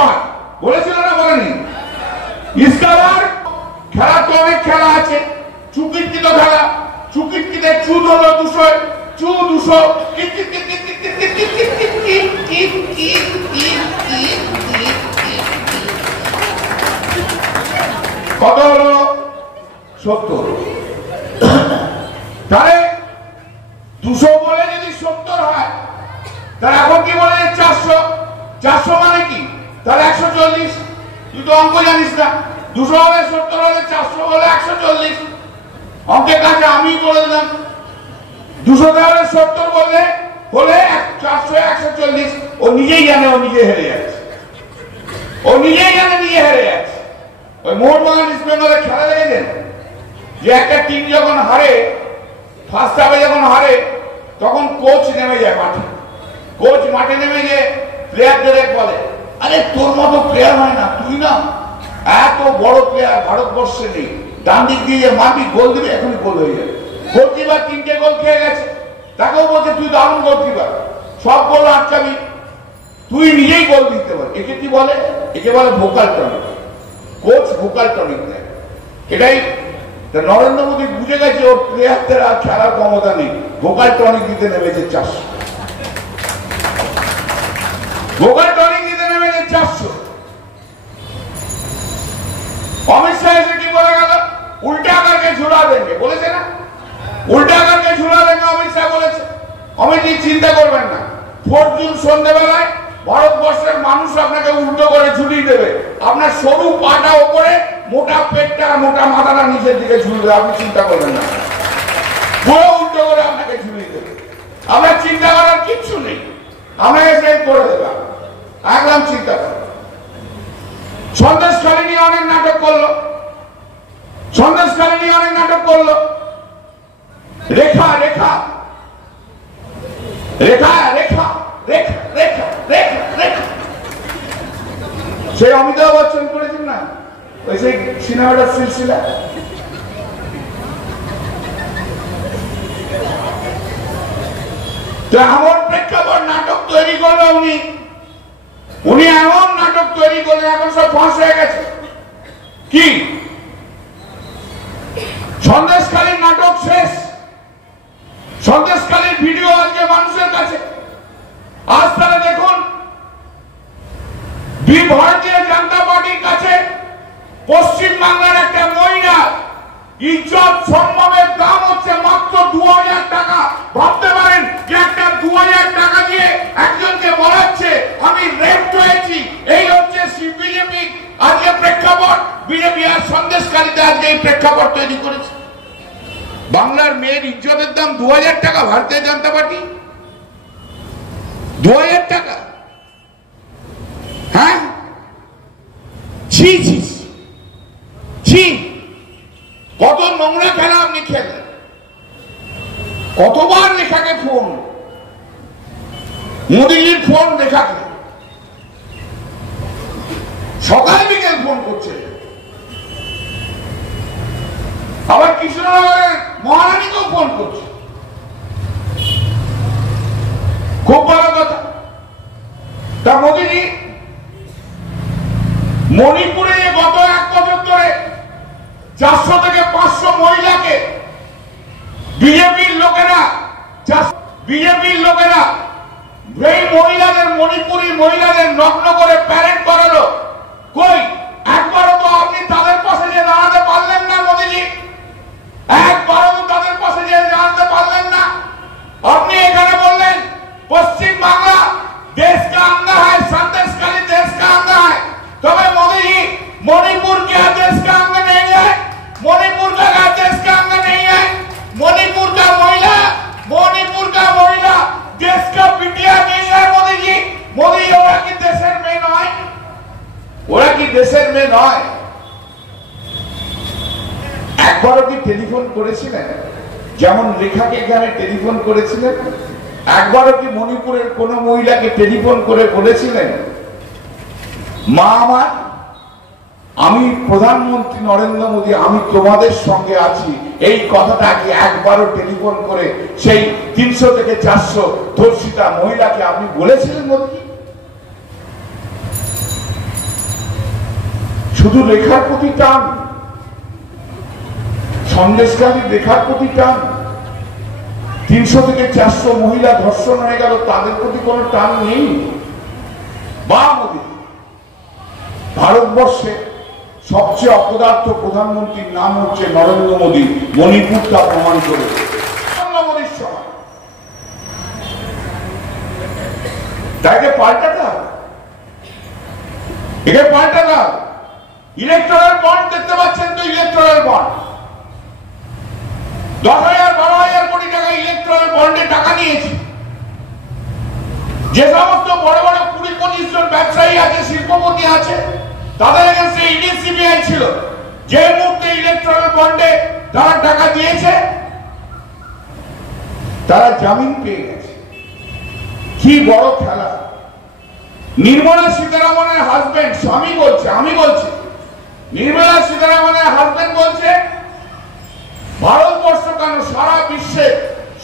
লোপাট বলেছিল না, বলেনি? ইস্কাবার খেলা তো অনেক খেলা আছে, চুকিটকিত খেলা, চুকিটকিতে চুদ হলো 200, চু 200, কত হলো? 70। তাহলে 200 বলে যদি 70 হয়, তাহলে এখন কি বলে 400? 400 মানে কি? তাহলে 140। তুই তো অঙ্ক জানিস না। 200 হলে 70 হলে 400 হলে 140। অঙ্কের কাছে আমি বলে দিলাম 200 হলে 70 বললে হলে 400 140। ও নিজেই জানে ও নিজে হেরে যাচ্ছে, ও নিজেই জানে নিজে হেরে যাচ্ছে। ওই মোহনবাগান ইস্ট বেঙ্গলের খেলা দেখেছেন যে একটা টিম যখন হারে, ফার্স্ট হাফে যখন হারে, তখন কোচ নেমে যায় মাঠে। কোচ মাঠে নেমে গিয়ে প্লেয়ারদের বলে, আরে তোর মতো প্লেয়ার হয় না, তুই না এত বড় প্লেয়ার ভারতবর্ষে নেই, ডান দিক দিয়ে মারবি, গোল দিবি, এখনই গোল হয়ে যাবে। গোলকিপার 3টে গোল খেয়ে গেছে, তাকেও বলছে তুই দারুণ গোলকিপার, সব গোল আটকাবি, তুই নিজেই গোল দিতে পারবি। একে কি বলে? একে বলে vocal tonic. Coach vocal tonic দেয়। এটাই নরেন্দ্র মোদী বুঝে গেছে ওর প্লেয়ারদের আর খেলার ক্ষমতা নেই, ভোকাল টনিক দিতে নেমেছে 400। ভোকাল টনিক দিতে নেমেছে 400। অমিত শাহ এসে কি বলে গেল? উল্টা করকে ঝুলা দেंगे বলেছে না? উল্টা করকে ঝুলা দেंगे অমিত শাহ বলেছে। অমিতজি চিন্তা করবেন না, 4 জুন সন্ধ্যাবেলায় ভারতবর্ষের মানুষ আপনাকে উল্টো করে ঝুলিয়ে দেবে। আপনার সরু পাটা উপরে, মোটা পেটটা, মোটা মাথাটা নিচের দিকে ঝুলবে, আপনি চিন্তা করবেন না, পুরো উল্টো করে আপনাকে ঝুলিয়ে দেবে। আপনার চিন্তা করার কিচ্ছু নেই, আপনাকে সেই করে দেবে, একদম চিন্তা করেন। সন্দেশখালী নিয়ে অনেক নাটক করলো, সন্দেশখালী নিয়ে অনেক নাটক করলো। রেখা রেখা রেখা রেখা রেখা রেখা রেখা রেখা, সেই অমিতাভ বচ্চন করেছেন না ওই সেই সিনেমাটার সিলসিলা। তো এমন প্রেক্ষাপট নাটক তৈরি করলো উনি, উনি এমন নাটক তৈরি করলেন, এখন সব ফাঁস হয়ে গেছে। কি সন্দেশখালীর নাটক শেষ, সন্দেশখালীর ভিডিও আজকে মানুষের কাছে। আজ তারা দেখুন, ভারতীয় জনতা পার্টির কাছে পশ্চিম বাংলার একটা মহিলা ইজ্জত সম্মানের দাম হচ্ছে মাত্র 2000 টাকা। ভাবতে পারেন যে একটা 2000 টাকা দিয়ে একজনকে বলাচ্ছে আমি রেপ হয়েছি। এই হচ্ছে বিজেপি আজকে প্রেক্ষাপট। বিজেপি আর সন্দেশকারীতে আজকে এই প্রেক্ষাপট তৈরি করেছে। বাংলার মেয়ের ইজ্জতের দাম 2000 টাকা, ভারতীয় জনতা পার্টি 2000 টাকা। হ্যাঁ, ছি ছি ছি, কত নোংরা খেলা আপনি খেলেন। কতবার রেখাকে ফোন, মোদীজির ফোন রেখাকে সকাল বিকেল ফোন করছে। আবার কৃষ্ণনগরের মহারানীকেও ফোন করছে। খুব বড় কথা। তা মোদীজি মণিপুরে গত 1 বছর ধরে 400 থেকে 500 মহিলাকে বিজেপির লোকেরা এই মহিলাদের, মণিপুরি মহিলাদের নগ্ন করে প্যারেড করালো। কই একবারও তো আপনি তাদের পাশে যে দাঁড়াতে পারলেন না মোদীজি, একবারও তো তাদের পাশে যে দাঁড়াতে পারলেন না। আপনি এখানে বললেন পশ্চিম বাংলা देश का अंग है, संदेशखाली देश का अंग है। तबे मोदी जी मणिपुर क्या देश का अंग नहीं है? मणिपुर का देश का अंग नहीं है। मणिपुर का महिला देश का बिटिया नहीं है। मोदी जी ওরা কি দেশের মেয়ে নয়? ওরা কি দেশের মেয়ে নয়? একবারও কি টেলিফোন করেছিলেন? যেমন রেখাকে এখানে টেলিফোন করেছিলেন, একবারও কি মণিপুরের কোন মহিলাকে টেলিফোন করে বলেছিলেন মা আমার, আমি প্রধানমন্ত্রী নরেন্দ্র মোদী, আমি তোমাদের সঙ্গে আছি? এই কথাটা কি একবারও টেলিফোন করে সেই 300 থেকে 400 ধর্ষিতা মহিলাকে আপনি বলেছিলেন মোদী? শুধু লেখার প্রতি টান, সন্দেশখালী লেখার প্রতি টান। 300 থেকে 400 মহিলা ধর্ষণ হয়ে গেল, তাদের প্রতি কোনো টান নেই। বা মোদী, ভারতবর্ষে সবচেয়ে অপদার্থ প্রধানমন্ত্রীর নাম হচ্ছে নরেন্দ্র মোদী। মণিপুর তা প্রমাণ করে। মোদীর সময় তাকে পাল্টাতে হবে, একে পাল্টাতে হবে। ইলেকট্রাল বন্ড দেখতে পাচ্ছেন তো, ইলেকট্রাল বন্ড 10,000-12,000 কোটি টাকা ইলেকট্রাল বন্ডে টাকা নিয়েছে। যে সমস্ত বড় বড় 20-25 জন ব্যবসায়ী আছে, শিল্পপতি আছে, তাদের কাছে ইডি সিবিআই ছিল। যে মুহূর্তে ইলেকট্রাল বন্ডে তারা টাকা দিয়েছে, তারা জামিন পেয়ে গেছে। কি বড় খেলা! নির্মলা সীতারামনের হাজবেন্ড, স্বামী বলছে, আমি বলছি, নির্মলা সীতারামনের হাজবেন্ড বলছে ভারতবর্ষ কেন সারা বিশ্বে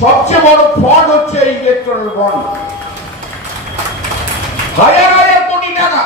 সবচেয়ে বড় ফ্রড হচ্ছে এই ইলেকট্রাল বন্ড। হাজার হাজার কোটি টাকা,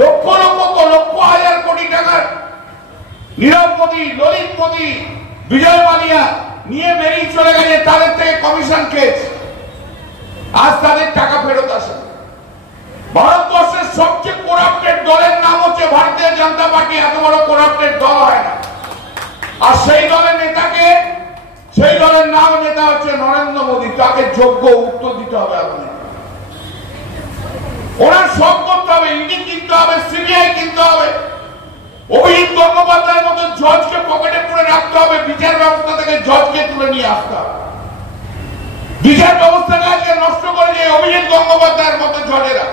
লক্ষ লক্ষ লক্ষ হাজার কোটি টাকার নীরব মোদী, ললিত মোদী, বিজয় মালিয়া নিয়ে বেরিয়ে চলে গেছে, তাদের থেকে কমিশন খেয়েছে। আজ তাদের টাকা ফেরত আসে। ভারতবর্ষের সবচেয়ে করাপ্টেড দলের নাম হচ্ছে ভারতীয় জনতা পার্টি। এত বড় করাপ্টেড দল হয় না। আর সেই দলের নেতাকে, সেই দলের নাম নেতা হচ্ছে নরেন্দ্র মোদী। তাকে যোগ্য উত্তর দিতে হবে। আপনার ওনার সব করতে হবে, ইডি কিনতে হবে, সিবিআই কিনতে হবে, অভিজিৎ গঙ্গোপাধ্যায়ের মতো জজকে পকেটে পুরে রাখতে হবে, বিচার ব্যবস্থা থেকে জজকে তুলে নিয়ে আসতে হবে। বিচার ব্যবস্থাকে আজকে নষ্ট করে যে অভিজিৎ গঙ্গোপাধ্যায়ের মতো জজেরা,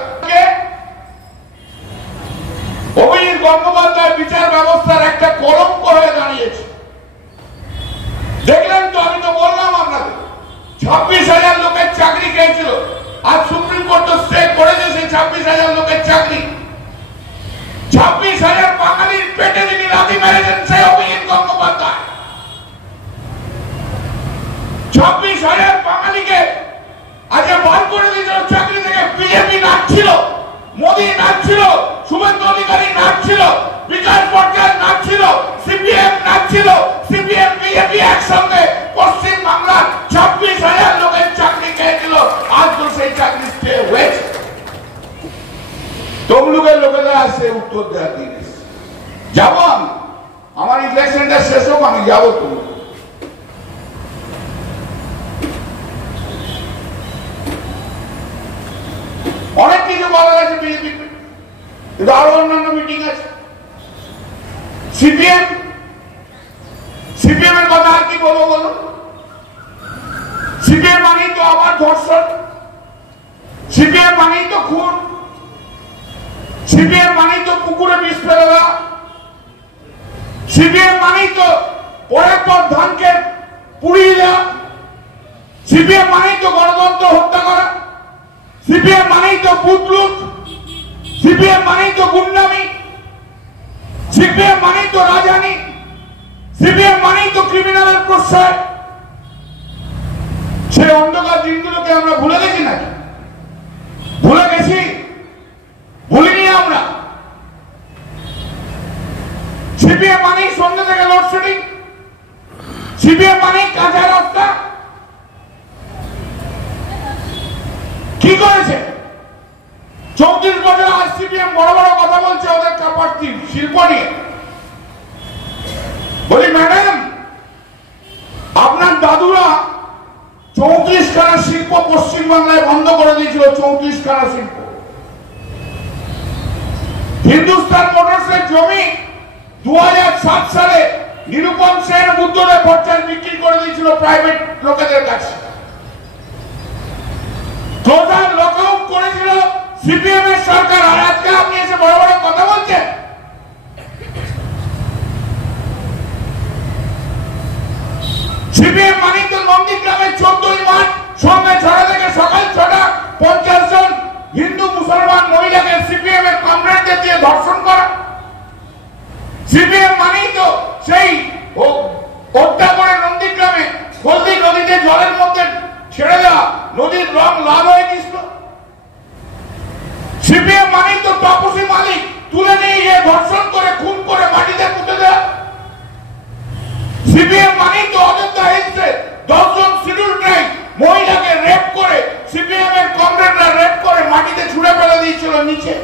অভিজিৎ গঙ্গোপাধ্যায় বিচার ব্যবস্থার একটা কলঙ্ক হয়ে দাঁড়িয়েছে। দেখলেন তো, আমি তো বললাম আপনাদের 26,000 লোকের চাকরি খেয়েছিল। আজ সুপ্রিম কোর্ট স্টে করেছে সেই 26,000 লোকের চাকরি। 26,000 বাঙালির পেটে যিনি লাথি মেরেছেন সেই অভিজিৎ গঙ্গোপাধ্যায়। 26,000 বাঙালিকে আজকে বার করে দিয়েছিল চাকরি থেকে। বিজেপি নাচছিল, মোদী নাচছিল, শুভেন্দু অধিকারী নাচছিল, বিকাশ ভট্টাচার্য নাচছিল, সিপিএম নাচছিল, সিপিএম বিজেপি একসঙ্গে পশ্চিম বাংলার 26,000 লোকের চাকরি খেয়েছিল। আজ তো সেই চাকরি স্টে হয়েছে। তমলুকের লোকেরা আসছে উত্তর দেওয়ার দিন। যাবো আমি, আমার ইলেকশনটা শেষ হোক, আমি যাবো। তমলুক অনেক কিছু বলা গেছে বিজেপি, কিন্তু আরো অন্যান্য মিটিং আছে। সিপিএম এর কথা আর কি বলবো বলুন? সিপিএম মানেই তো আবার ধর্ষণ, সিপিএম মানেই তো খুন, সিপিএম মানেই তো পুকুরে বিষ ফেলে দেওয়া, সিপিএম মানেই তো পরের পর ধানকে পুড়িয়ে দেওয়া, সিপিএম মানেই তো গণতন্ত্র হত্যা করা, সিপিএম মানেই তো বুথ লুট, সিপিএম মানেই তো গুন্ডামি, সিপিএম মানেই তো রাজধানী, সিপিএম মানেই তো ক্রিমিনালের প্রশ্রয়। সেই অন্ধকার দিনগুলোকে আমরা ভুলে গেছি নাকি? ভুলে গেছি? ভুলিনি আমরা। সিপিএম মানেই সন্ধ্যা থেকে লোডশেডিং, সিপিএম মানেই কাঁচা রাস্তা। কি করেছে 34 বছর? আজ সিপিএম বড় বড় কথা বলছে ওদের কাপার্থী শিল্প নিয়ে। বলি ম্যাডাম, আপনার দাদুরা 34 খানা শিল্প পশ্চিমবাংলায় বন্ধ করে দিয়েছিল। 34 খানা শিল্প। হিন্দুস্তান মোটরসের জমি 2007 সালে নিরূপম সেন বুদ্ধদেব ভট্টাচার্য বিক্রি করে দিয়েছিল প্রাইভেট লোকেদের কাছে। টোটাল লকআউট করেছিল সিপিএম এর সরকার। আর আজকে আপনি এসে বড় বড় কথা বলছেন। সিপিএম মানেই তো নন্দীগ্রামের 14 মার্চ সন্ধ্যা 6টা থেকে সকাল 6টা 50 জন হিন্দু মুসলমান মহিলাকে সিপিএম এর কমরেডদের দিয়ে ধর্ষণ করা। সিপিএম মানেই তো সেই হত্যা করে নন্দীগ্রামে হলদি নদীতে জলের মধ্যে ছেড়ে দেওয়া, নদীর রং লাল হয়ে গেছিল। সিপিএম মানেই হচ্ছে।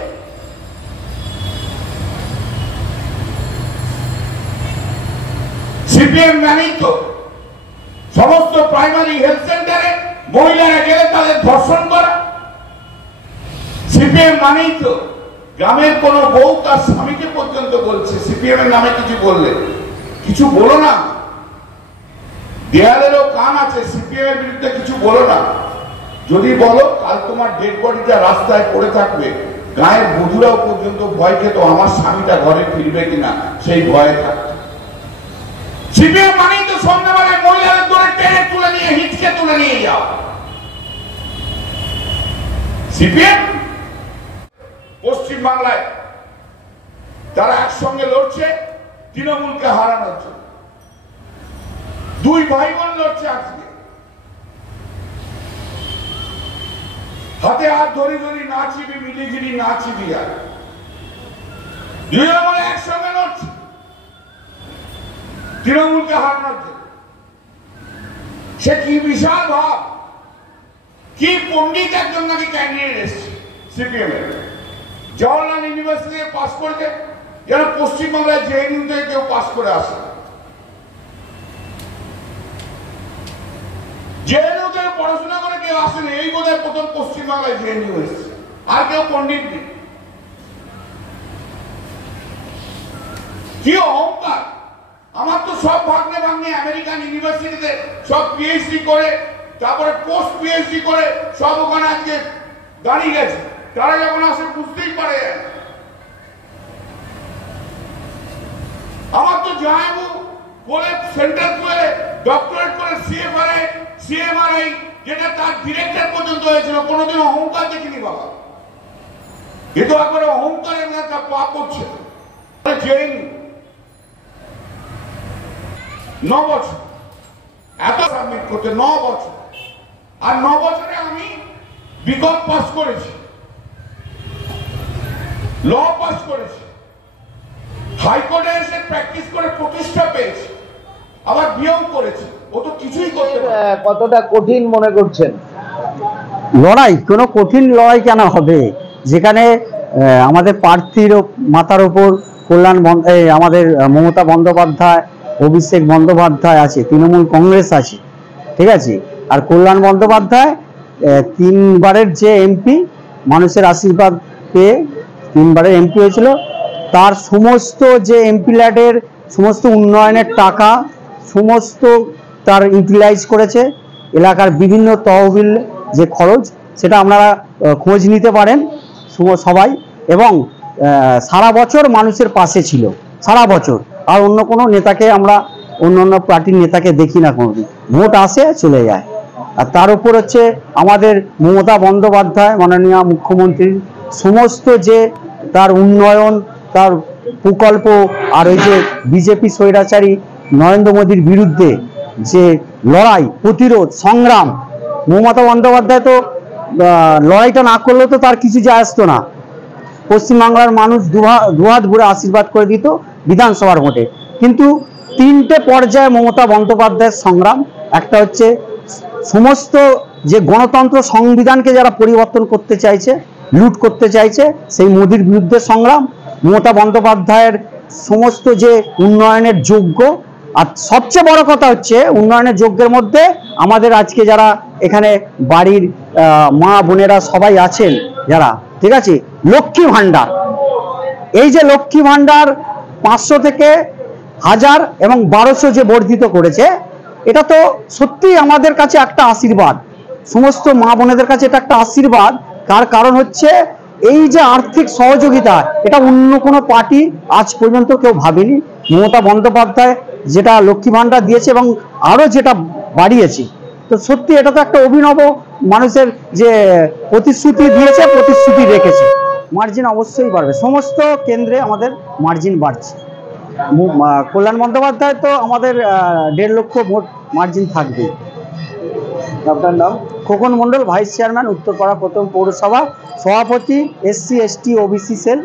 সিপিএম মানেই তো সমস্ত প্রাইমারি হেলথ সেন্টারে মহিলারা গেলে তাদের ধর্ষণ করা। সিপিএম মানেই তো গ্রামের কোন বউ তার স্বামীকে পর্যন্ত বলছে সিপিএম এর নামে কিছু বললে কিছু বলো না, দেয়ালেরও কান আছে, সিপিএম এর বিরুদ্ধে কিছু বলো না। যদি বলো কাল তোমার ডেড বডিটা রাস্তায় পড়ে থাকবে, গায়ের বধুরাও পর্যন্ত ভয় খেত আমার স্বামীটা ঘরে ফিরবে কিনা, সেই ভয়ে থাকতো। সিপিএম মানেই তো সন্ধ্যাবেলায় মহিলাদের ধরে টেনে তুলে নিয়ে হিচকে তুলে নিয়ে যাও। সিপিএম পশ্চিম বাংলায় তারা একসঙ্গে লড়ছে তৃণমূলকে হারানোর জন্য। দুই ভাই বোন লড়ছে আজকে, হাতে হাত ধরি ধরি না চিবি মিলিগিরি না চিবি, আর দুজন বলে একসঙ্গে লড়ছে তৃণমূলকে হারানোর জন্য। সে কি বিশাল ভাব, কি পণ্ডিত একজন নাকি ক্যান্ডিডেট এসছে সিপিএম এর, জওয়াহরলাল ইউনিভার্সিটি পাস করেছে, যেন পশ্চিমবাংলায় জেএনইউ থেকে কেউ পাস করে আসে। জেএনইউ থেকে পড়াশোনা করে কেউ আসেনি, এই বোধহয় প্রথম পশ্চিমবাংলায় জেএনইউ এসছে, আর কেউ পণ্ডিত নেই। কি অহংকার! আমার তো সব ভাগ্নে ভাগ্নে আমেরিকান ইউনিভার্সিটিতে সব পিএইচডি করে, তারপরে পোস্ট পিএইচডি করে সব ওখানে আজকে দাঁড়িয়ে গেছে। তারা যখন আসে বুঝতেই পারে। আমার তো জাহাবু বলে সেন্ট্রাল টুয়েলভে ডক্টরেট করে সিএমআরআই যেটা তার ডিরেক্টর পর্যন্ত হয়েছিল, কোনোদিন অহংকার দেখিনি বাবা। এ তো একবারে অহংকারের একটা পা করছে। 9 বছর এত সাবমিট করতে, 9 বছর, আর 9 বছরে আমি বিকম পাস করেছি, ল পাস করেছি, হাইকোর্টে এসে প্র্যাকটিস করে প্রতিষ্ঠা পেয়েছি, আবার বিয়েও করেছি। ও তো কিছুই করতে পারে। কতটা কঠিন মনে করছেন লড়াই? কোনো কঠিন লড়াই কেন হবে, যেখানে আমাদের প্রার্থীর মাথার উপর আমাদের মমতা বন্দ্যোপাধ্যায়, অভিষেক বন্দ্যোপাধ্যায় আছে, তৃণমূল কংগ্রেস আছে, ঠিক আছে, আর কল্যাণ বন্দ্যোপাধ্যায় 3 বারের যে এমপি, মানুষের আশীর্বাদ পেয়ে 3 বারের এমপি হয়েছিল, তার সমস্ত যে এমপি ল্যাডের সমস্ত উন্নয়নের টাকা সমস্ত তার ইউটিলাইজ করেছে। এলাকার বিভিন্ন তহবিল যে খরচ, সেটা আপনারা খোঁজ নিতে পারেন সবাই, এবং সারা বছর মানুষের পাশে ছিল, সারা বছর। আর অন্য কোনো নেতাকে আমরা, অন্য পার্টির নেতাকে দেখি না কোনোদিন, ভোট আসে চলে যায়। আর তার উপর হচ্ছে আমাদের মমতা বন্দ্যোপাধ্যায় মাননীয় মুখ্যমন্ত্রীর সমস্ত যে তার উন্নয়ন, তার প্রকল্প, আর ওই যে বিজেপি স্বৈরাচারী নরেন্দ্র মোদীর বিরুদ্ধে যে লড়াই, প্রতিরোধ, সংগ্রাম, মমতা বন্দ্যোপাধ্যায় তো লড়াইটা না করলেও তো তার কিছু যায় আসতো না। পশ্চিমবাংলার মানুষ দুহাত ভরে আশীর্বাদ করে দিত বিধানসভার ভোটে। কিন্তু 3টে পর্যায়ে মমতা বন্দ্যোপাধ্যায়ের সংগ্রাম। একটা হচ্ছে সমস্ত যে গণতন্ত্র সংবিধানকে যারা পরিবর্তন করতে চাইছে, লুট করতে চাইছে, সেই মোদির বিরুদ্ধে সংগ্রাম। মমতা বন্দ্যোপাধ্যায়ের সমস্ত যে উন্নয়নের যোগ্য, আর সবচেয়ে বড় কথা হচ্ছে উন্নয়নের যোগ্যের মধ্যে আমাদের আজকে যারা এখানে বাড়ির মা বোনেরা সবাই আছেন যারা, ঠিক আছে, লক্ষ্মী ভান্ডার, এই যে লক্ষ্মী ভান্ডার 500 থেকে 1000 এবং 1200 যে বর্ধিত করেছে, এটা তো সত্যি আমাদের কাছে একটা আশীর্বাদ, সমস্ত মা বোনেদের কাছে এটা একটা আশীর্বাদ। তার কারণ হচ্ছে এই যে আর্থিক সহযোগিতা, এটা অন্য কোনো পার্টি আজ পর্যন্ত কেউ ভাবেনি। মমতা বন্দ্যোপাধ্যায় যেটা লক্ষ্মী ভান্ডার দিয়েছে এবং আরো যেটা বাড়িয়েছে, তো সত্যি এটা তো একটা অভিনব, মানুষের যে প্রতিশ্রুতি দিয়েছে, প্রতিশ্রুতি রেখেছে। মার্জিন অবশ্যই বাড়বে, সমস্ত কেন্দ্রে আমাদের মার্জিন বাড়ছে। কল্যাণ বন্দ্যোপাধ্যায় তো আমাদের 1.5 লক্ষ ভোট মার্জিন থাকবে। আপনার নাম? খোকন মণ্ডল, ভাইস চেয়ারম্যান, উত্তরপাড়া 1ম পৌরসভা, সভাপতি SC ST OBC সেল।